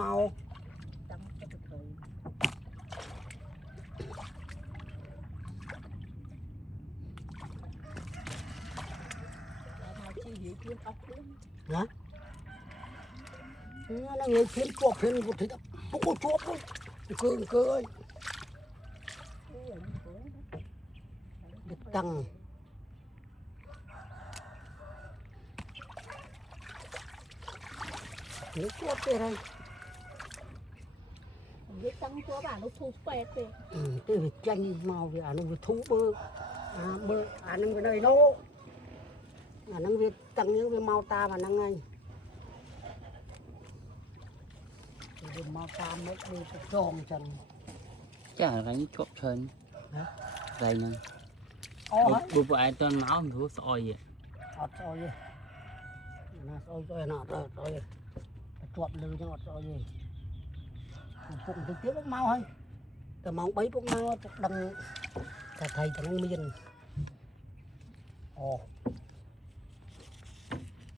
màu hả? Nó người phiến chuột phiến một thứ đó bốc có chuột luôn cơ ơi được tăng cái chuột đây đây cái tăng chúa bà nó thu pet đi cái việc tranh màu về nó việc thu bơ bơ nó cái này nó nó việc tăng những cái màu ta mà năng ngay cái màu ta mới đi tròn chân chắc là đánh chốt chân đây nè bố ai toàn máu thú soi vậy soi vậy soi nọ rồi chuột lư cho soi gì cùng trực tiếp bốc mau hay từ mong bấy bốc mau đâm thầy thằng miên ồ